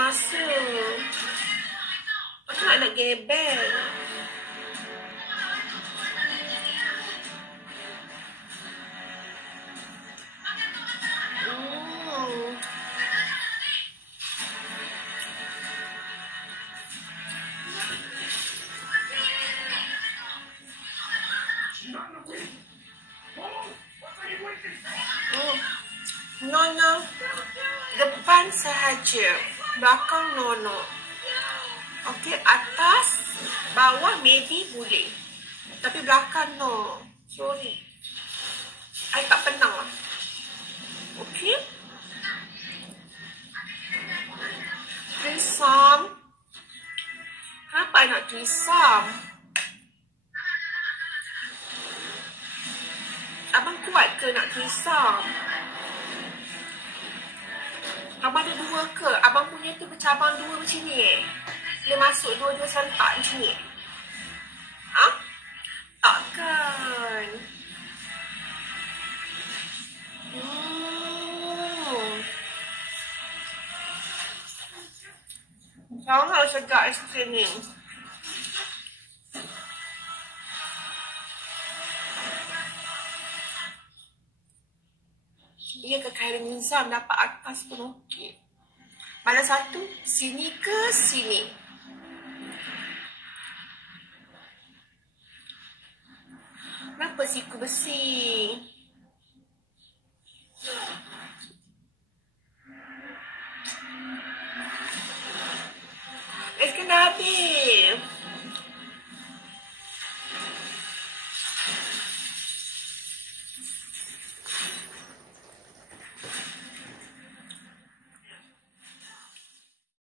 masa. Aku nak gebel. No. Depan sahaja. Belakang no. Okey, atas, bawah maybe boleh. Tapi belakang no. Sorry. I tak pernah. Okey. Threesome. Kenapa I nak threesome? Abang kuat ke nak threesome? Abang ada dua ke? Abang punya tu bercabang dua macam ni Dia masuk dua-dua serentak macam ni Ha? Takkan. Sangat sedap aiskrim ni. Ia kekairan Nizam dapat atas pun okey. Mana satu? Sini ke sini? Kenapa siku bersih? Kena habis.